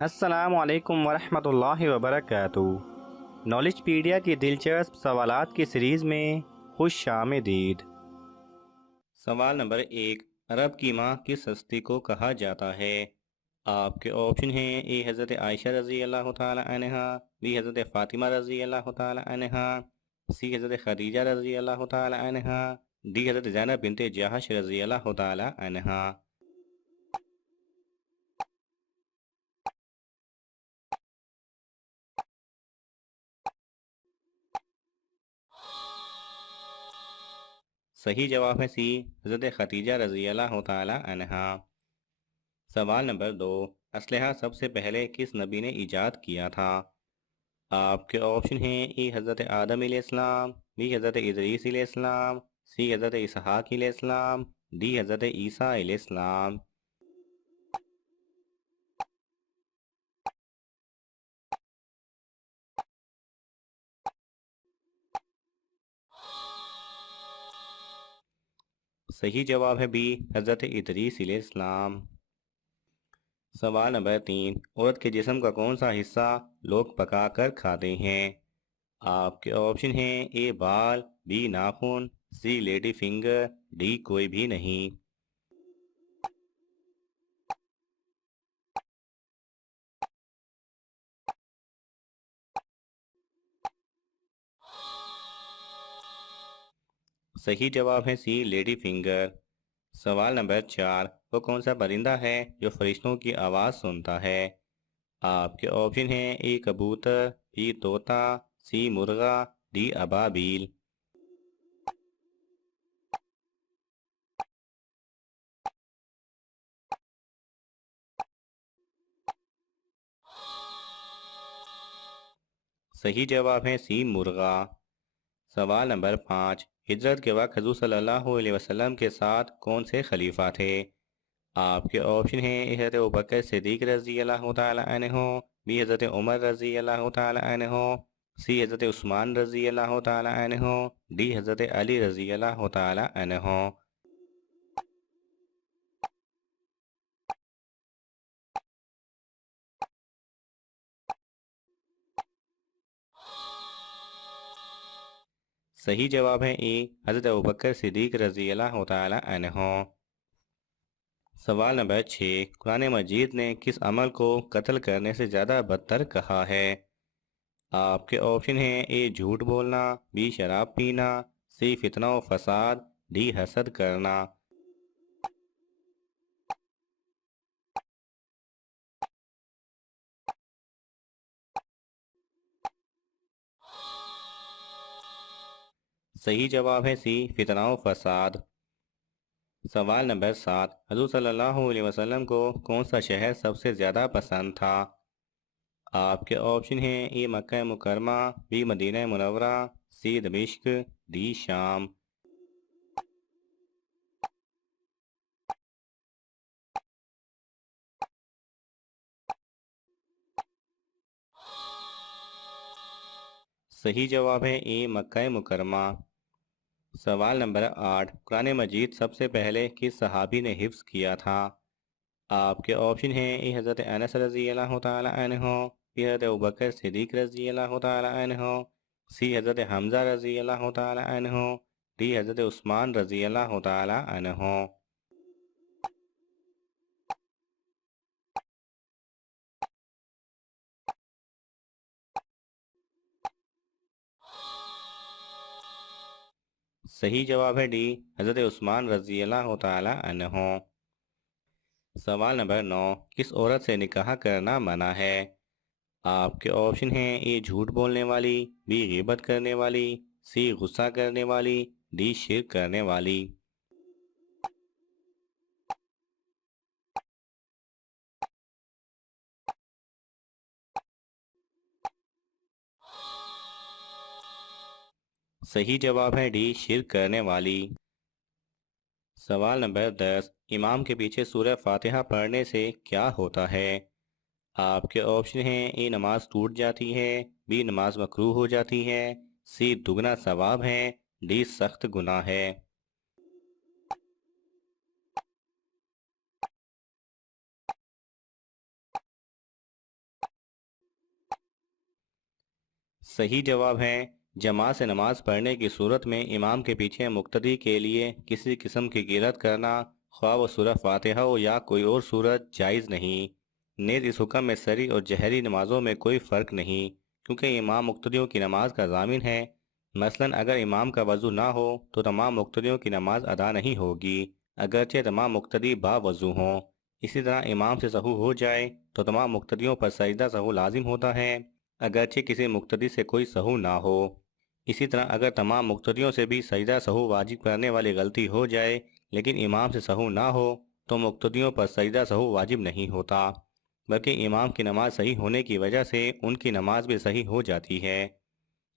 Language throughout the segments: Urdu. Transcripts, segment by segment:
السلام علیکم ورحمۃ اللہ وبرکاتہ۔ نالج پیڈیا کی دلچسپ سوالات کی سیریز میں خوش آمدید۔ سوال نمبر 1، عرب کی ماں کس ہستی کو کہا جاتا ہے؟ آپ کے آپشن ہیں: اے حضرت عائشہ رضی اللہ تعالی عنہا، بی حضرت فاطمہ رضی اللہ تعالی عنہا، سی حضرت خدیجہ رضی اللہ تعالی عنہا، ڈی حضرت زینب بنت جہش رضی اللہ تعالی عنہا۔ صحیح جواب ہے سی، حضرت خدیجہ رضی اللہ تعالی عنہا۔ سوال نمبر 2، اسلحہ سب سے پہلے کس نبی نے ایجاد کیا تھا؟ آپ کے آپشن ہیں: اے حضرت آدم علیہ السلام، بی حضرت ادریس علیہ السلام، سی حضرت اسحاق علیہ السلام، ڈی حضرت عیسیٰ علیہ السلام۔ صحیح جواب ہے بی، حضرت ادریس علیہ السلام۔ سوال نمبر 3، عورت کے جسم کا کون سا حصہ لوگ پکا کر کھاتے ہیں؟ آپ کے آپشن ہیں: اے بال، بی ناخن، سی لیڈی فنگر، ڈی کوئی بھی نہیں۔ صحیح جواب ہے سی، لیڈی فنگر۔ سوال نمبر 4، وہ کون سا پرندہ ہے جو فرشتوں کی آواز سنتا ہے؟ آپ کے آپشن ہیں: اے کبوتر، بی طوطا، سی مرغا، ڈی ابابیل۔ صحیح جواب ہے سی، مرغا۔ سوال نمبر 5، ہجرت کے وقت حضور صلی اللہ علیہ وسلم کے ساتھ کون سے خلیفہ تھے؟ آپ کے آپشن ہیں: اے حضرت ابوبکر صدیق رضی اللہ تعالی عنہ، بی حضرت عمر رضی اللہ تعالی عنہ، سی حضرت عثمان رضی اللہ تعالی عنہ، ڈی حضرت علی رضی اللہ تعالی عنہ۔ صحیح جواب ہے اے، حضرت ابوبکر صدیق رضی اللہ تعالی عنہ۔ سوال نمبر 6، قرآن مجید نے کس عمل کو قتل کرنے سے زیادہ بدتر کہا ہے؟ آپ کے آپشن ہیں: اے جھوٹ بولنا، بی شراب پینا، سی فتنہ و فساد، ڈی حسد کرنا۔ صحیح جواب ہے سی، فتنہ و فساد۔ سوال نمبر 7، حضور صلی اللہ علیہ وسلم کو کون سا شہر سب سے زیادہ پسند تھا؟ آپ کے آپشن ہیں: اے مکہ مکرمہ، بی مدینہ منورہ، سی دمشق، ڈی شام۔ صحیح جواب ہے اے، مکہ مکرمہ۔ سوال نمبر 8، قرآن مجید سب سے پہلے کس صحابی نے حفظ کیا تھا؟ آپ کے آپشن ہیں: اے حضرت انس رضی اللہ تعالی عنہ، بی حضرت ابوبکر صدیق رضی اللہ تعالی عنہ، سی حضرت حمزہ رضی اللہ تعالی عنہ، ڈی حضرت عثمان رضی اللہ تعالی عنہ۔ صحیح جواب ہے ڈی، حضرت عثمان رضی اللہ تعالی عنہ۔ سوال نمبر 9، کس عورت سے نکاح کرنا منع ہے؟ آپ کے آپشن ہیں: اے جھوٹ بولنے والی، بی غیبت کرنے والی، سی غصہ کرنے والی، ڈی شرک کرنے والی۔ صحیح جواب ہے ڈی، شرک کرنے والی۔ سوال نمبر 10، امام کے پیچھے سورہ فاتحہ پڑھنے سے کیا ہوتا ہے؟ آپ کے آپشن ہیں: اے نماز ٹوٹ جاتی ہے، بی نماز مکروہ ہو جاتی ہے، سی دگنا ثواب ہے، ڈی سخت گناہ ہے۔ صحیح جواب ہے جماعت سے نماز پڑھنے کی صورت میں امام کے پیچھے مقتدی کے لیے کسی قسم کی قرات کرنا، خواہ وہ سورہ فاتحہ ہو یا کوئی اور صورت، جائز نہیں۔ نیز اس حکم میں سری اور جہری نمازوں میں کوئی فرق نہیں، کیونکہ امام مقتدیوں کی نماز کا ضامن ہے۔ مثلا اگر امام کا وضو نہ ہو تو تمام مقتدیوں کی نماز ادا نہیں ہوگی، اگرچہ تمام مقتدی با وضو ہوں۔ اسی طرح امام سے سہو ہو جائے تو تمام مقتدیوں پر سجدہ سہو لازم ہوتا ہے، اگرچہ کسی مقتدی سے کوئی سہو نہ ہو۔ اسی طرح اگر تمام مقتدیوں سے بھی سجدہ سہو واجب کرنے والی غلطی ہو جائے لیکن امام سے سہو نہ ہو تو مقتدیوں پر سجدہ سہو واجب نہیں ہوتا، بلکہ امام کی نماز صحیح ہونے کی وجہ سے ان کی نماز بھی صحیح ہو جاتی ہے۔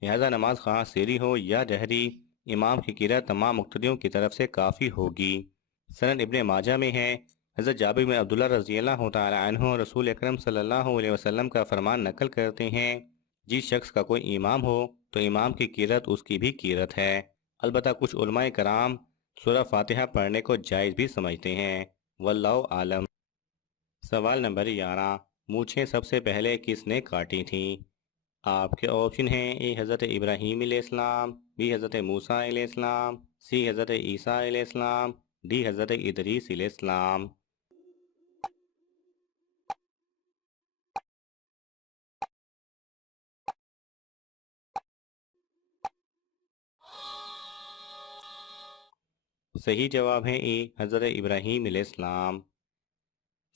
لہذا نماز خواہ سری ہو یا جہری، امام کی قرات تمام مقتدیوں کی طرف سے کافی ہوگی۔ سنن ابن ماجہ میں ہے، حضرت جابر بن عبداللہ رضی اللہ تعالی عنہ رسول اکرم صلی اللہ علیہ وسلم کا فرمان نقل کرتے ہیں، جس شخص کا کوئی امام ہو تو امام کی قرات اس کی بھی قرات ہے۔ البتہ کچھ علماء کرام سورہ فاتحہ پڑھنے کو جائز بھی سمجھتے ہیں، واللہ عالم۔ سوال نمبر 11، مونچھیں سب سے پہلے کس نے کاٹی تھیں؟ آپ کے آپشن ہیں: اے حضرت ابراہیم علیہ السلام، بی حضرت موسیٰ علیہ السلام، سی حضرت عیسیٰ علیہ السلام، ڈی حضرت ادریس علیہ السلام۔ صحیح جواب ہے اے حضرت ابراہیم علیہ السلام۔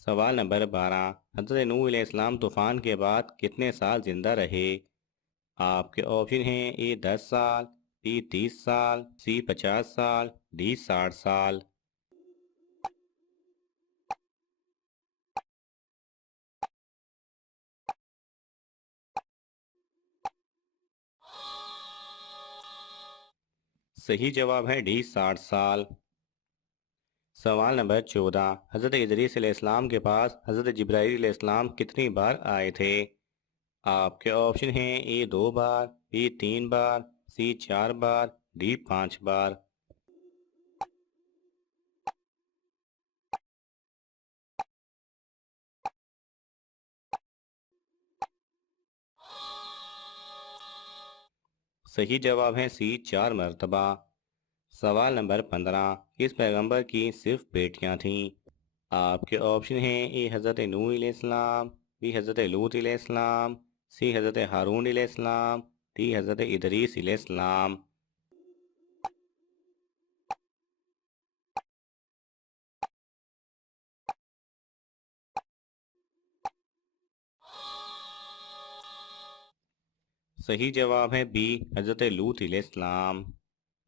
سوال نمبر 12، حضرت نوح علیہ السلام طوفان کے بعد کتنے سال زندہ رہے؟ آپ کے آپشن ہیں: اے 10 سال، بی 30 سال، سی 50 سال، ڈی 60 سال۔ صحیح جواب ہے ڈی 60 سال۔ سوال نمبر 14، حضرت ادریس علیہ السلام کے پاس حضرت جبرائیل علیہ السلام کتنی بار آئے تھے؟ آپ کے آپشن ہیں: اے 2 بار، be 3 bar, C 4 bar, D 5 بار۔ صحیح جواب ہے سی 4 مرتبہ۔ سوال نمبر 15، کس پیغمبر کی صرف بیٹیاں تھیں؟ آپ کے آپشن ہیں: اے حضرت نوح علیہ السلام، بی حضرت لوط علیہ السلام، سی حضرت ہارون علیہ السلام، ڈی حضرت ادریس علیہ السلام۔ صحیح جواب ہے بی حضرت لوط علیہ السلام۔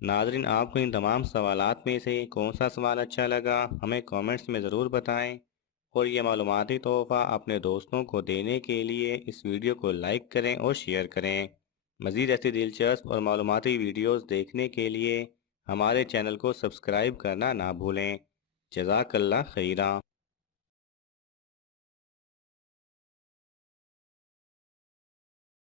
ناظرین، آپ کو ان تمام سوالات میں سے کون سا سوال اچھا لگا ہمیں کامنٹس میں ضرور بتائیں، اور یہ معلوماتی تحفہ اپنے دوستوں کو دینے کے لیے اس ویڈیو کو لائک کریں اور شیئر کریں۔ مزید ایسی دلچسپ اور معلوماتی ویڈیوز دیکھنے کے لیے ہمارے چینل کو سبسکرائب کرنا نہ بھولیں۔ جزاک اللہ خیرہ۔